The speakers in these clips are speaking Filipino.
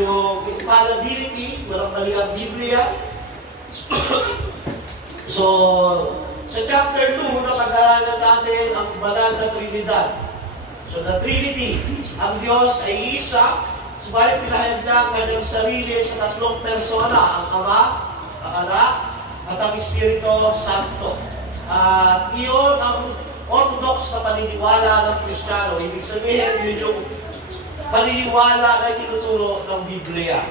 yung infallibility, walang mali ang Biblia. So, sa chapter 2, napag-aralan natin ang banal na Trinidad. So, the Trinity, ang Diyos ay isa, subalit pinahayag niya ang kanyang sarili sa tatlong persona, ang Ama, ang Anak, at ang Espiritu Santo. At iyon ang orthodox na paniniwala ng Kristiyano. Ibig sabihin, yun yung paniniwala na tinuturo ng Biblia.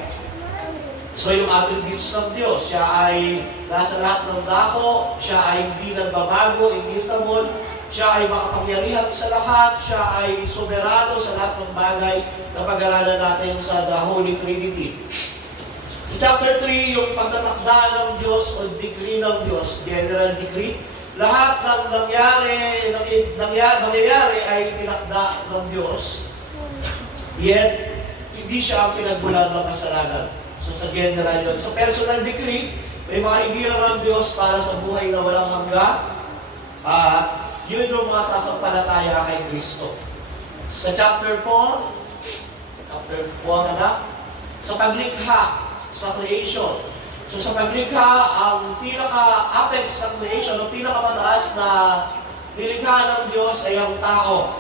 So yung attributes ng Diyos, siya ay nasa lahat ng dako, siya ay hindi nagbabago, immutable, siya ay makapangyarihan sa lahat, siya ay soberano sa lahat ng bagay na pag-aralan natin sa the Holy Trinity. Sa chapter 3, yung pagtatakda ng Diyos o decree ng Diyos, general decree, lahat ng nangyayari ay tinakda ng Diyos. Yet, hindi siya ang pinagmulan ng kasalanan. So sa general yun. Sa personal decree, may mga hiniram ng Diyos para sa buhay na walang hanggan. Yun yung mga sasampalataya kay Kristo. Sa chapter 4, sa paglikha, sa creation. So sa paglikha, ang pinaka-apex ng creation, ang pinakamataas na nilikha ng Diyos ay ang tao.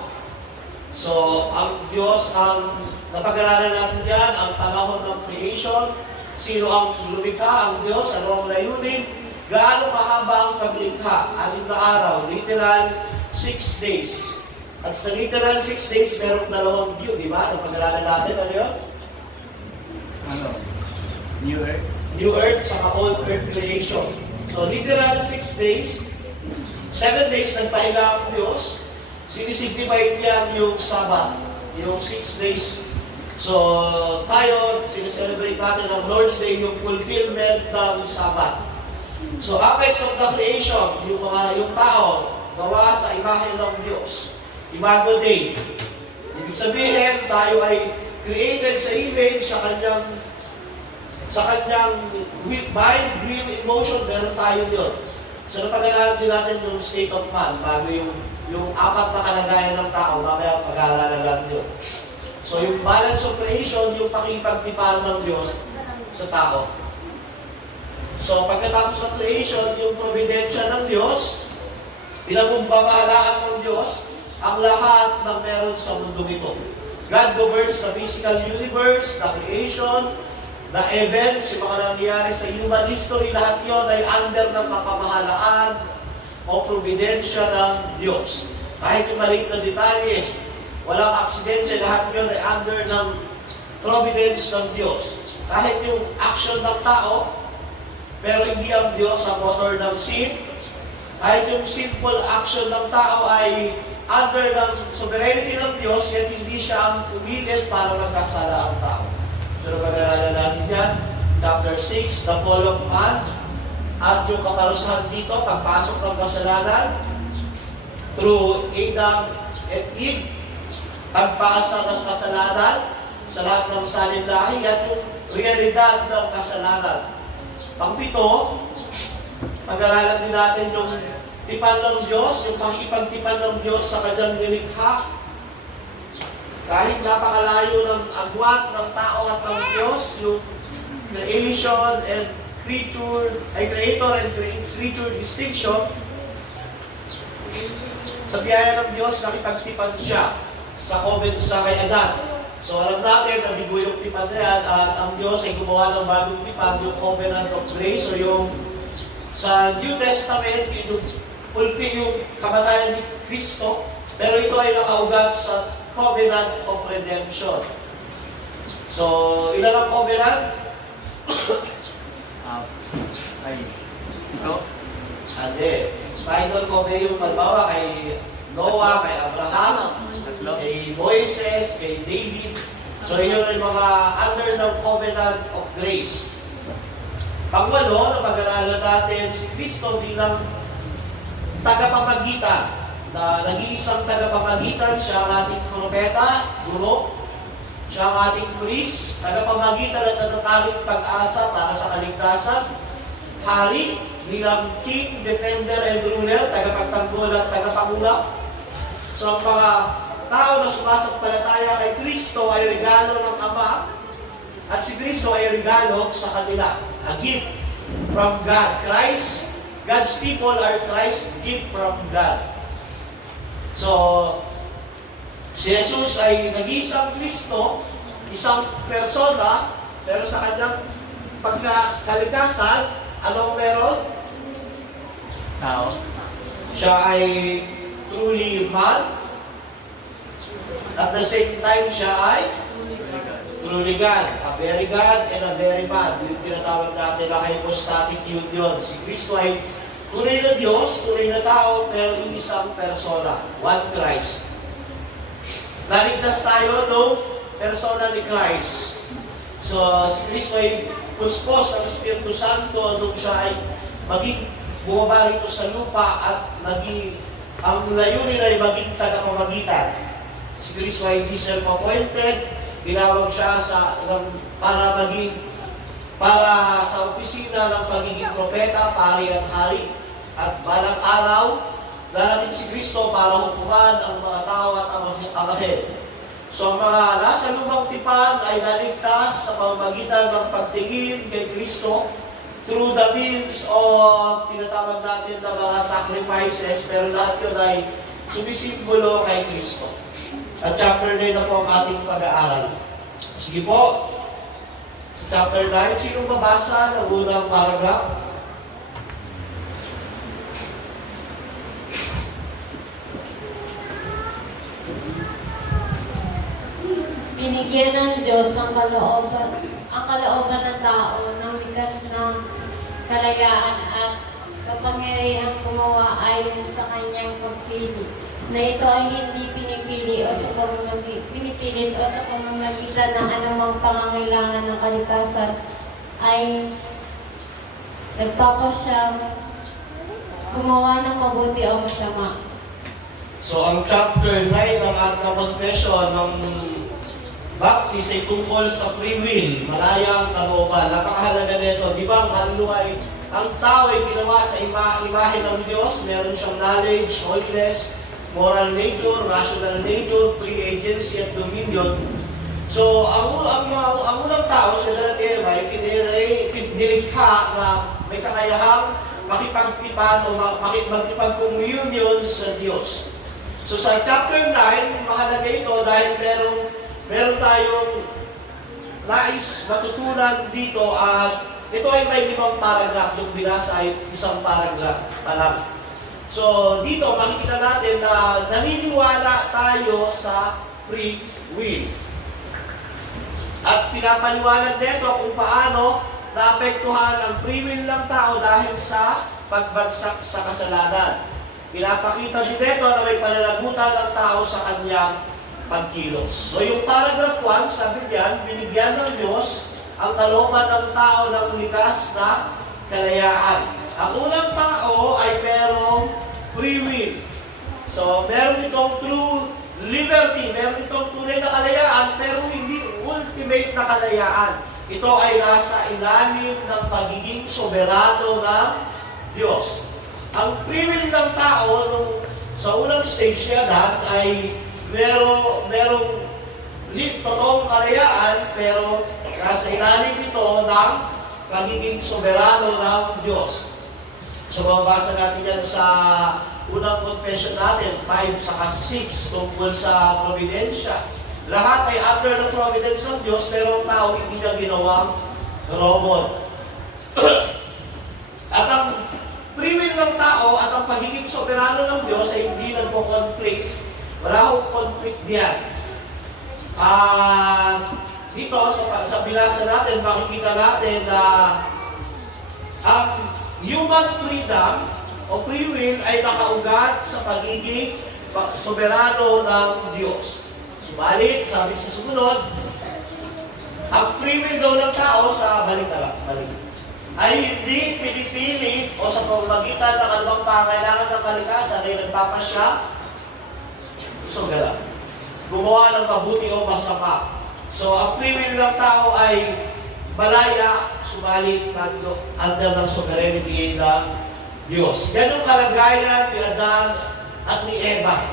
So ang Diyos, ang napag-aralan natin dyan, ang panahon ng creation, sino ang lumikha, ang Diyos, ano ang layunin, gaano kahaba ang paglikha, 6 na araw, literal 6 days. At sa literal 6 days, merong dalawang view, di ba? Napag-aralan natin, ano yun? Ano? New Earth? New Earth, saka Old Earth creation. So literal 6 days, 7 days nagpahinga ang Diyos, sinisignify niya yung Sabbath, yung 6 days. So, tayo, sineselebrate natin ang Lord's Day, yung fulfillment ng Sabbath. So, apex of the creation, yung tao, gawa sa imahe ng Diyos. Imago Day. Ibig sabihin, tayo ay created sa image sa kanyang mind, will, emotion, meron tayo yun. So, napag-aralan din natin yung state of man, bago yung apat na kalagayan ng tao, mamaya pag-aaralan natin yun. So, yung balance of creation, yung pakipagtipan ng Diyos sa tao. So, pagkatapos ng creation, yung providensya ng Diyos, pinagumpamahalaan ng Diyos, ang lahat ng meron sa mundong ito. God governs the physical universe, the creation, the events, yung mga nangyayari sa human history, lahat yun ay under ng kapamahalaan o providensya ng Diyos. Kahit yung maliit na detalye, walang aksidente, lahat yun ay under ng providence ng Diyos. Kahit yung action ng tao, pero hindi ang Diyos ang author ng sin. Kahit yung simple action ng tao ay under ng sovereignty ng Diyos, yet hindi siya ang umilit para magkasala ang tao. So, napag-aralan natin yan. Chapter 6, the fall of man, at yung kaparusahan dito, pagpasok ng kasalanan, through Adam and Eve, pagpasa ng kasalanan sa lahat ng salinlahi at yung realidad ng kasalanan. Pang-pito, pag-aralan din natin yung tipan ng Diyos, yung pakipagtipan ng Diyos sa kanyang nilikha. Kahit napakalayo ng agwat ng tao at ng Diyos, yung creation and creature, creator and creature distinction, sa biyaya ng Diyos, nakipagtipan siya sa kay Adan. So alam natin na bigo yung tipan na yan at ang Diyos ay gumawa ng bagong tipan, yung covenant of grace o yung sa New Testament, yung fulfill yung kamatayan ni Kristo, pero ito ay nakaugat sa covenant of redemption. So, ilan ang covenant? Ito? Hindi. Final covenant yung magbawa kay Noah, kay Abraham, kay Moises, kay David. So, yun ay mga under ng covenant of grace. Pangwalo, na pag-aralan natin si Kristo bilang tagapamagitan, na nag-iisang tagapamagitan, siya ang ating propeta, guro, siya ang ating pulis, tagapamagitan at natatanging pag-asa para sa kaligtasan, hari, bilang king, defender, and ruler, tagapagtanggol at tagapangulak. So ang mga tao na sumasampalataya kay Kristo ay regalo ng Ama At si Kristo ay regalo sa kanila. A gift from God. Christ, God's people are Christ's gift from God. So, si Jesus ay nag-iisang Kristo, isang persona, pero sa kanyang pagkakalikasan, anong meron? Tao. Siya ay truly man. At the same time, siya ay truly God. A very God and a very man. Yung tinatawag natin na hypostatic union. Si Kristo ay tunay na Diyos, tunay na tao, pero isang persona. One Christ. Naligtas tayo nung persona ni Christ. So, si Kristo ay puspos ng Espiritu Santo nung siya ay maging bumaba rito sa lupa at ang layunin ay maging tagapamagitan. Si Kristo ay hindi self-appointed, tinawag siya para sa opisina ng pagiging propeta, pari at hari. At balang araw, darating si Kristo para hukuman ang mga tao at amahin. So ang mga nasa lumang tipan ay naligtas sa pamamagitan ng pagtingin kay Kristo through the means of tinatawag natin na mga sacrifices, pero lahat yun ay sumisimbolo kay Kristo. At chapter 9 na po ang ating pag-aaral. Sige po, sa chapter 9, sinong mabasa ng unang paragraph? Binigyan ng Diyos ang kalooban ng tao ng likas na kalayaan at kapangyarihang gumawa ayon sa kanyang pagpili, na ito ay hindi pinipilit o sa pamamagitan ng anumang pangangailangan ng kalikasan, ay nagpapasyang gumawa ng mabuti o masama. So ang chapter 9 ng ating confession ng Baptist ay tungkol sa free will, malayang kalooban. Napakahalaga nito. Di ba ang kaluluwa ay, ang tao ay ginawa sa imahe ng Diyos. Meron siyang knowledge, holiness, moral nature, rational nature, free agency at dominion. So, ang unang tao, si Adan at Eva, ay nilikha na may kakayahang makipagtipan o makipag-communion sa Diyos. So, sa chapter 9, mahalaga ito dahil meron tayong nais matutunan dito at ito ay may 5 paragraph. Yung binasa ay 1 paragraph pa lang. So, dito makikita natin na naniniwala tayo sa free will. At pinapaliwanag nito kung paano naapektuhan ang free will ng tao dahil sa pagbagsak sa kasalanan. Pinapakita din nito na may pananagutan ng tao sa kanyang pagkilos. So yung paragraph 1, sabi diyan, binigyan ng Diyos ang kalooban ng tao ng likas na kalayaan. Ang unang tao ay merong free will. So meron itong true liberty, meron itong tunay na kalayaan, pero hindi ultimate na kalayaan. Ito ay nasa ilalim ng pagiging soberano ng Diyos. Ang free will ng tao sa unang stage niya ay merong totoong kalayaan, pero nasa ilalim ito ng pagiging soberano ng Diyos. So, mababasa natin yan sa unang confession natin, 5 saka 6, tungkol sa providensya. Lahat ay under the providence ng Diyos, pero ang tao hindi niya ginawang robot. At ang free will ng tao at ang pagiging soberano ng Diyos ay hindi nagko-conflict. Wala akong conflict diyan. Dito, sa binasa natin, makikita natin na ang human freedom o free will ay nakaugat sa pagiging soberano ng Diyos. Subalit, sabi sa sumunod, ang free will daw ng tao sa balik ay hindi pinipili o sa pamamagitan ng anumang pangailangan ng kalikasan ay nagpapasya gumawa ng mabuti o masama. So, ang free will ng tao ay malaya, subalit under ng sovereignty ng Diyos. Yan yung kalagayan ni Adan at ni Eva.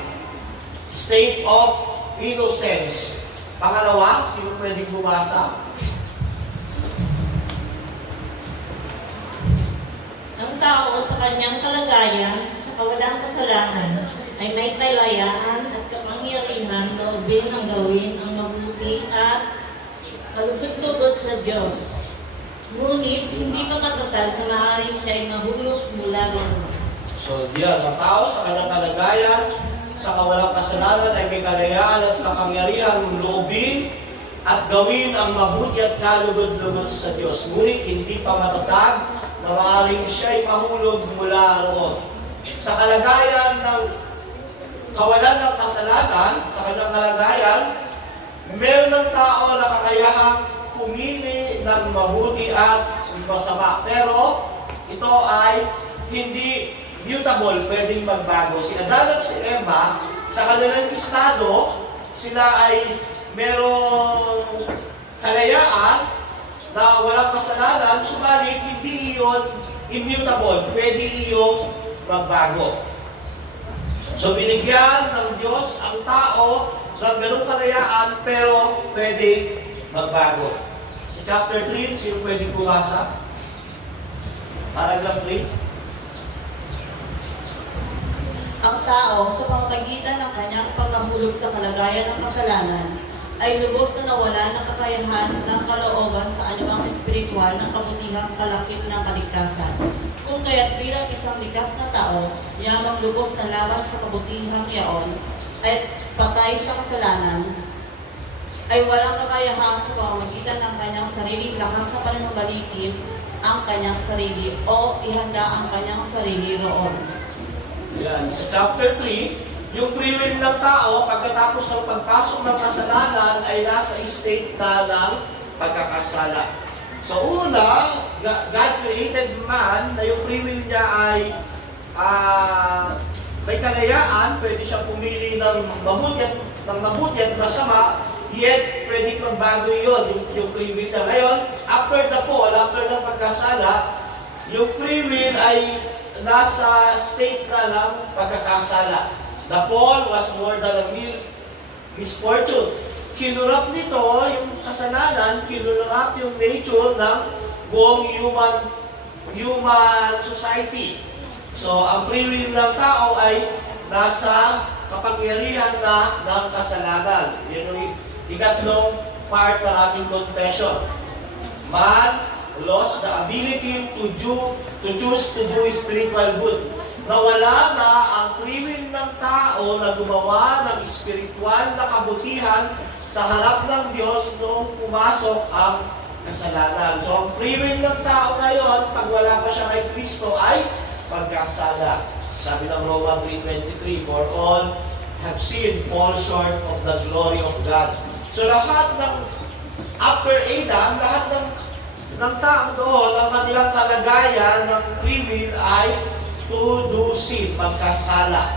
State of innocence. Pangalawa, sino pwedeng bumasa? Ang tao sa kanyang kalagayan sa kawalang kasalanan ay may kalayaan at kapangyarihan loobin ang gawin ang mabuti at kalugod-lugod sa Diyos. Ngunit hindi pa matatag na maaari siya ay mahulog mula roon. So, diyan, ang tao sa kanyang kalagayan, sa kawalang kasalanan ay may kalayaan at kapangyarihan loobin at gawin ang mabuti at kalugod-lugod sa Diyos. Ngunit hindi pa matatag na maaaring siya ay mahulog mula roon. Sa kalagayan ng kawalan ng kasalanan, sa kanyang kalagayan, meron ng tao na kakayahang pumili ng mabuti at masama. Pero ito ay hindi mutable, pwedeng magbago. Si Adan at si Eva, sa kanilang estado, sila ay merong kalayaan na walang kasalanan, subalit hindi iyon immutable, pwede iyong magbago. So binigyan ng Diyos ang tao ng ganong kalayaan, pero pwede magbago. Sa chapter 3, sino pwedeng bumasa? Paragraph 3. Ang tao sa pamamagitan ng kanyang pagkahulog sa kalagayan ng kasalanan ay lubos na nawala ng kakayahan ng kalooban sa anumang espiritual ng kabutihang kalakip ng kaligtasan. Kung kaya't bilang isang likas na tao, yamang lubos na laban sa kabutihang yaon at patay sa kasalanan, ay walang kakayahan sa pamamagitan ng kanyang sariling lakas na pananambalikin ang kanyang sarili o ihanda ang kanyang sarili roon. Yan. Sa chapter 3, yung free will ng tao pagkatapos ng pagpasok ng kasalanan ay nasa state na ng pagkakasala. So una, God created man na yung free will niya ay may kalayaan, pwede siyang pumili ng mabuti at masama, yet pwede magbago yun, yung free will niya. Ngayon, after the fall, after ng pagkasala, yung free will ay nasa state na ng pagkakasala. The fall was more than a misfortune. Kinurap nito yung kasalanan, kinurap yung nature ng buong human society. So, ang free will ng tao ay nasa kapangyarihan na ng kasalanan. Yan yung ikatlong part ng ating confession. Man lost the ability to choose to do spiritual good. Nawala na ang free will ng tao na gumawa ng spiritual na kabutihan sa harap ng Diyos nung pumasok ang kasalanan. So ang free will ng tao ngayon, pag wala pa siya kay Kristo, ay pagkasala. Sabi ng Roma 3:23, for all have sinned, fall short of the glory of God. So lahat ng, after Adam, lahat ng tao doon, ang kanilang kalagayan ng free will ay to do sin, pagkasala.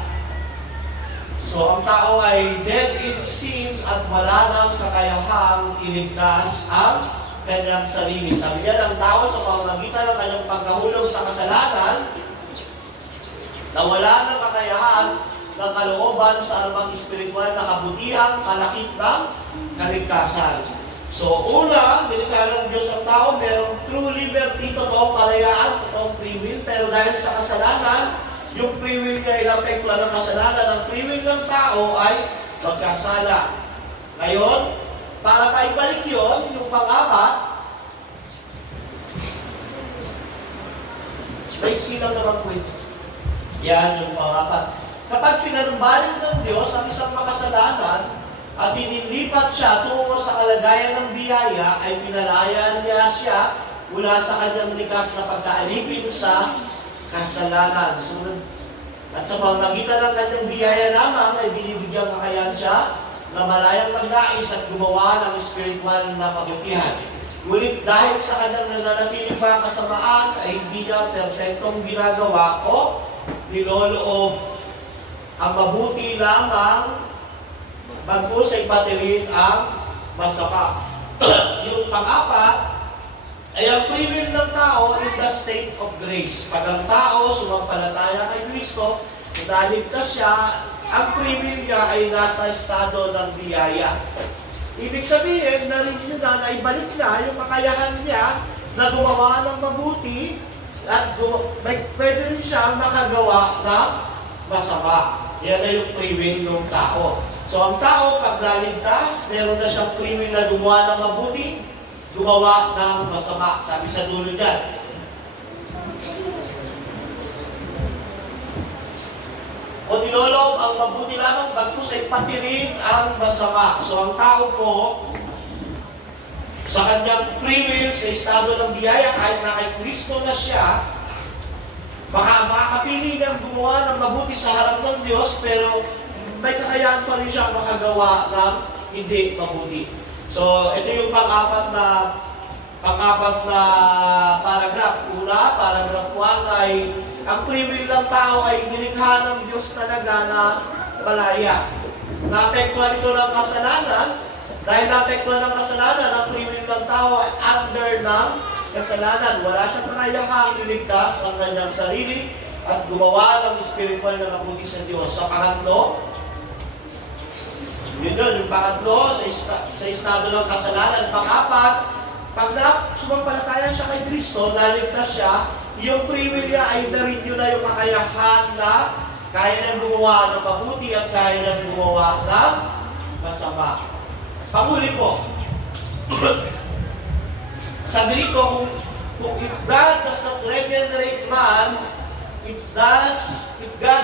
So, ang tao ay dead in sin at wala nang kakayahang iligtas ang kanyang sarili. Sabi niya, ang tao sa pamamagitan ng kanyang pagkahulog sa kasalanan, na wala nang kakayahan ng kalooban sa anumang espiritual na kabutihang kalakip ng kaligtasan. So, una, binikaya ng Diyos ang tao, merong true liberty, totoong kalayaan, totoong free will, pero dahil sa kasalanan, yung free will niya ay napektuhan ng kasalanan, ang free will ng tao ay magkasala. Ngayon, para paibalik yun, yung pang-apat, may silang naman po ito. Yan yung pang-apat. Kapag pinanumbalik ng Diyos ang isang makasalanan, at inilipat siya tungo sa kalagayan ng biyaya, ay pinalayan niya siya mula sa kanyang likas na pagkaalipin sa kasalanan. Sunod. At sa pamamagitan ng kanyang biyaya lamang, ay binibigyan kakayan siya na malayang magnais at gumawa ng spiritual na kabutihan. Ngunit dahil sa kanyang nananatiling mga kasamaan, ay hindi niya perfectong ginagawa o niloloob. Ang mabuti lamang bagkus ay patirin ang masama. Yung pang-apat ay ang free will ng tao in the state of grace. Pag ang tao sumampalataya kay Kristo, naligtas siya, ang free will niya ay nasa estado ng biyaya. Ibig sabihin, naibalik niya yung kakayahan niya na gumawa ng mabuti at pwede rin siyang makagawa ng masama. Yan na yung free will ng tao. So ang tao, pag naligtas, meron na siyang free will na gumawa ng mabuti, gumawa ng masama. Sabi sa dulo dyan. O nilolob ang mabuti lamang, bagkus ay pati rin ang masama. So ang tao po, sa kanyang free will, sa estado ng biyaya, kahit na kay Kristo na siya, makakapili niyang gumawa ng mabuti sa harap ng Diyos, pero may kakayahan pa rin siyang makagawa ng hindi mabuti. So, ito yung pang-apat na paragraph. Una, paragraph 1 ay ang free will ng tao ay nilikha ng Diyos talaga na malaya. Naapektuhan ito ng kasalanan. Dahil naapektuhan ng kasalanan, ang free will ng tao ay under ng kasalanan. Wala siyang kakayahang iligtas ang kanyang sarili at gumawa ng spiritual na mabuti sa Diyos. Sa pangatlo, yung pangatlo, sa estado ng kasalanan. Pang-apat, pag sumampalataya siya kay Kristo, naligtas siya, yung free will niya ay na-renew na yung kakayahan na kaya nang gumawa ng mabuti at kaya nang gumawa ng masama. Panghuli po, sabi nito, kung if God does not regenerate man, if God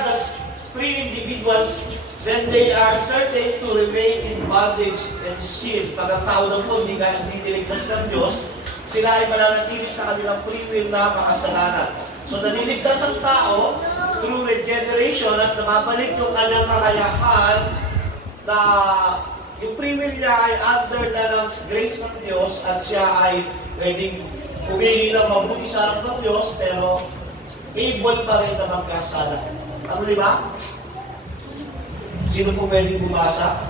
does free individuals, then they are certain to remain in bondage and sin. Pag ang tao ng po, hindi niligtas ng Diyos, sila ay mananatili sa kanilang free will na makasalanan. So naniligtas ang tao through regeneration at namabalik yung kanyang kakayahan na yung free will niya ay under na ng grace ng Diyos at siya ay pwedeng pumili ng mabuti sa harap ng Diyos pero able pa rin na magkasala. Ano di ba? Sino po pwedeng bumasa?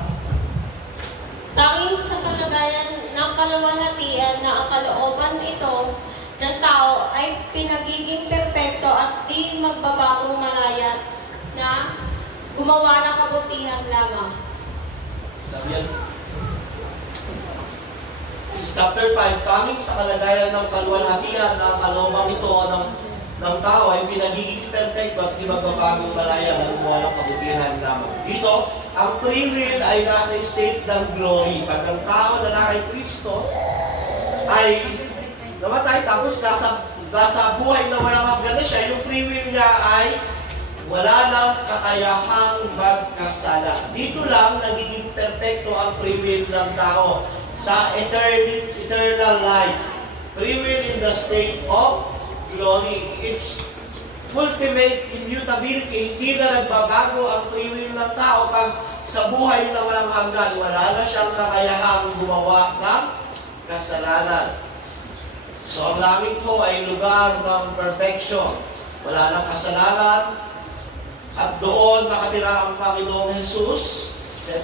Tanging sa kalagayan ng kaluwalhatian na ang kalooban ito ng tao ay pinagiging perpekto at di magbabagong malaya na gumawa ng kabutihan lamang. Sabi yan. Chapter 5, tanging sa kalagayan ng kaluwalhatian na ang kalooban ito ng tao ay pinagiging perfecto at di magbabagong malaya na gumawa ng kabutihan lamang. Dito, ang free will ay nasa state ng glory. Pag ang tao na kay Kristo ay namatay tapos nasa buhay na walang hanggan na siya, yung free will niya ay wala nang kakayahang magkasala. Dito lang nagiging perfecto ang free will ng tao sa eternal life. Free will in the state of glory. It's ultimate immutability. Hindi na nagbabago ang free will ng tao pag sa buhay na walang hanggan. Wala na siyang kakayahang gumawa ng kasalanan. So ang langit po ay lugar ng perfection. Wala nang kasalanan. At doon nakatira ang Panginoong Jesus sa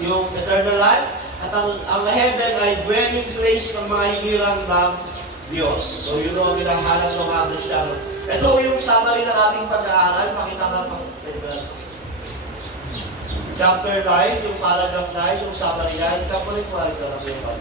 yung eternal life. At ang heaven ay dwelling place ng mga hinirang ng Diyos. So yun ang hinahanap ng mga Kristiyano. Ito yung summary ng ating pag-aaral. Pakita nga pa. Chapter 9, yung paragraph 9, yung summary 9. Kapulit-walit ka lang yung pag.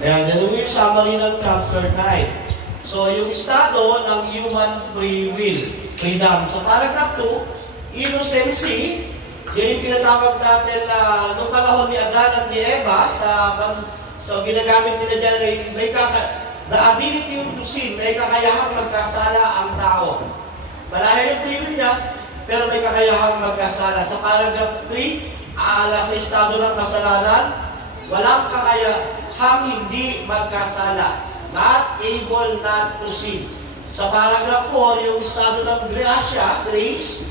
Ayan, yan yung summary ng chapter 9. So, yung estado ng human free will, freedom. So, paragraph 2, innocency, yan yung tinatawag natin na noong panahon ni Adan at ni Eva, so ginagamit nila dyan, the ability to sin, may kakayahang magkasala ang tao. Malaya yung free will niya, pero may kakayahang magkasala. Sa paragraph 3, sa estado ng kasalanan, walang kakayahang hindi magkasala. Not able not to sin. Sa paragraph 4, yung estado ng grasya, grace,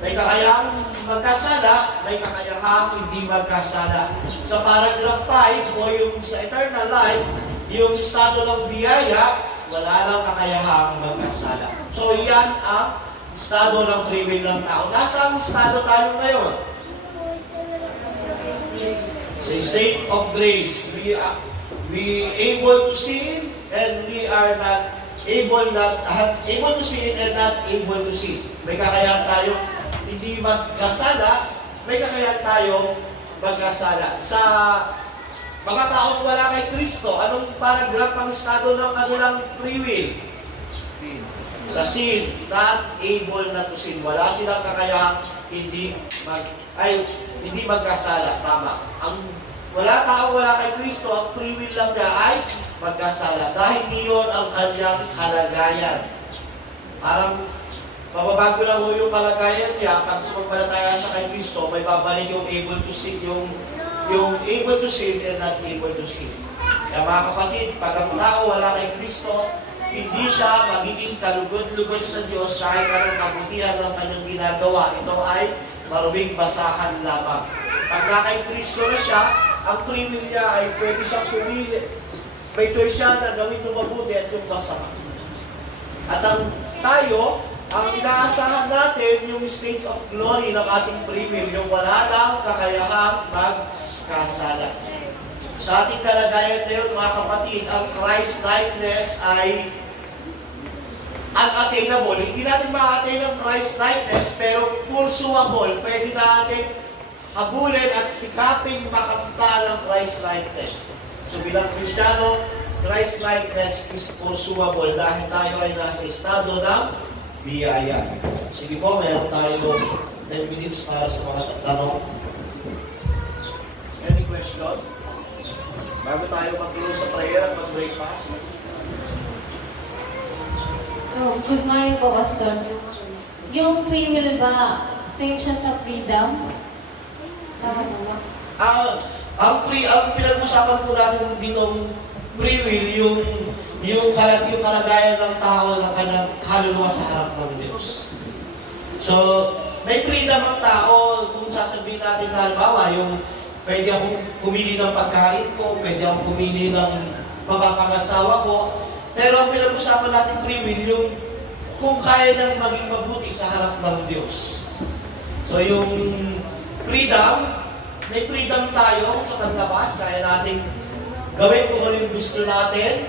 may kakayahang magkasala, may kakayahang hindi magkasala. Sa paragraph 5, o yung sa eternal life, yung estado ng biyaya, wala nang kakayahang magkasala. So yan ang estado ng free will ng tao. Nasa ang estado tayo ngayon? Sa state of grace. We able to sin and we are not able to sin and not able to sin. May kakayahan tayo hindi magkasala, may kakayahan tayo magkasala. Sa mga taong wala kay Kristo, anong paragraph ang estado ng kanilang free will? Sa sin, not able na to sin. Wala silang kakayahang hindi magkasala. Tama. Ang wala kay Kristo, ang free will lang niya ay magkasala. Dahil iyon ang kanyang kalagayan. Parang mababago lang ho yung kalagayan niya. Pag sumampalataya siya kay Kristo, may babalik yung able to sin, yung able to sin and not able to sin. Kaya mga kapatid, pag ang tao wala kay Kristo, hindi siya magiging kalugod-lugod sa Diyos kahit anong kabutihan ng kanyang ginagawa. Ito ay maruming basahan lamang. Pag na kay Kristo na siya, ang free will niya ay pwede siyang pumili. May choice siya na gawin yung mabuti at yung masama. At tayo, ang inaasahan natin yung state of glory ng ating free will, yung wala lang kakayahang magkasala. Sa ating kalagayan ngayon, mga kapatid, ang Christ-likeness ay unattainable. Hindi natin ma-attain ang Christ-likeness, pero pursuable. Pwede natin habulin at sikaping makamta ng Christ-likeness. So bilang Kristiyano, Christ-likeness is pursuable dahil tayo ay nasa estado ng biyaya. Sige po, mayroon tayo 10 minutes para sa mga tanong. Any question? Bago tayo mag-close sa prayer at mag-breakfast. Good morning po, Pastor. Yung free will ba, same siya sa freedom? Tama po ba? Ang pinag-usapan po natin ditong free will, yung kalagayan ng tao ng kanyang kaluluwa sa harap ng Diyos. So, may freedom ang tao kung sasabihin natin na halimbawa, yung pwede akong pumili ng pagkain ko, pwede akong pumili ng pagkakangasawa ko, pero ang pinag-usapan natin free will, yung kung kaya nang maging mabuti sa harap ng Diyos. So, yung freedom, may freedom tayo sa paglabas, kaya natin gawin kung ano yung gusto natin,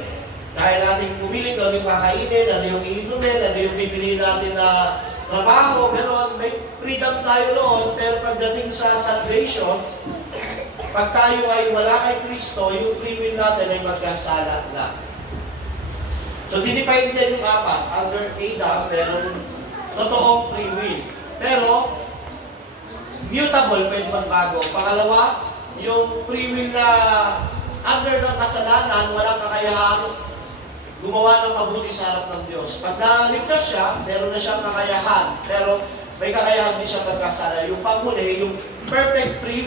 kaya natin pumili kung ano yung kakainin, ano yung iinumin, ano yung pipiliin natin na trabaho, gano'n, may freedom tayo noon, pero pagdating sa salvation, pag tayo ay wala kay Kristo, yung free will natin ay magkasala na. So, dinipine din yung apat. Under Adam, meron totoong free will. Pero, mutable, pwede magbago. Pangalawa, yung free will na under ng kasalanan, walang kakayahan gumawa ng mabuti sa harap ng Diyos. Pag naligtas siya, meron na siyang kakayahan. Pero may kakayahan din siya magkasala. Yung panghuli, yung perfect free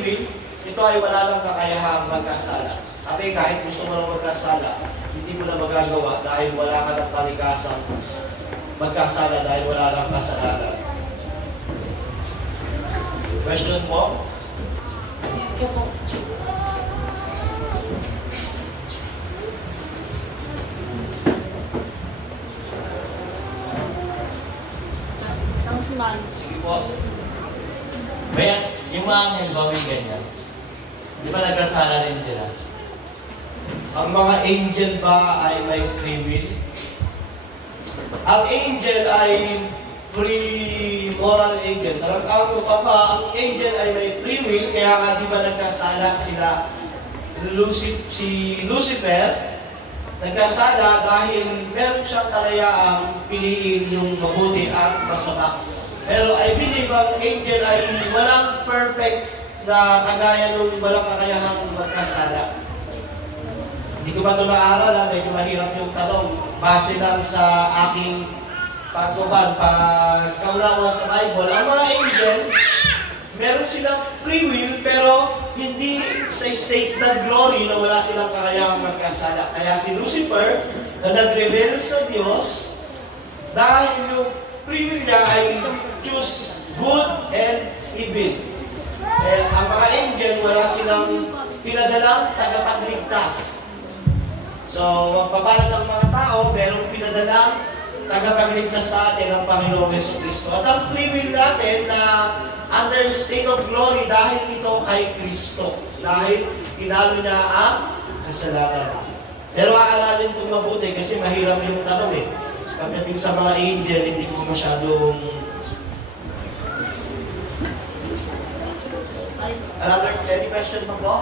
will, ito ay wala lang kakayahan magkasala. Sabi, kahit gusto mo na magkasala, hindi mo na magagawa dahil wala ka ng kalikasan magkasala dahil wala lang kasalanan. Question po? Thank you po. Sige po. Kaya, yung mga angel ba may ganyan? Di ba nagkasala rin sila? Ang mga angel ba ay may free will? Ang angel ay free moral angel. Ang angel ay may free will, kaya nga di ba nagkasala sila? Si Lucifer, nagkasala dahil meron siyang kalayaang piliin yung mabuti at masama. Pero I believe ang angel ay walang perfect na kagaya nung walang kakayahang magkasala. Hindi ko ba ito naaral, medyo mahirap yung tanong. Base lang sa aking pagkaunawa sa Bible. Ang mga angel, meron silang free will, pero hindi sa state ng glory na wala silang kakayahang magkasala. Kaya si Lucifer, na nag-rebel sa Diyos, dahil yung free will niya ay choose good and evil. Ang mga angel, wala silang pinadalang tagapagligtas. So, magpapalag ng mga tao, merong pinadalang tagapagligtas sa atin ang Panginoong Jesucristo. At ang free will natin na under state of glory dahil ito kay Kristo. Dahil tinalo niya ang kasalanan. Pero aaralin itong mabuti kasi mahirap yung tanong eh. Pagdating sa mga angel, hindi ko masyadong... Another, any question pa po?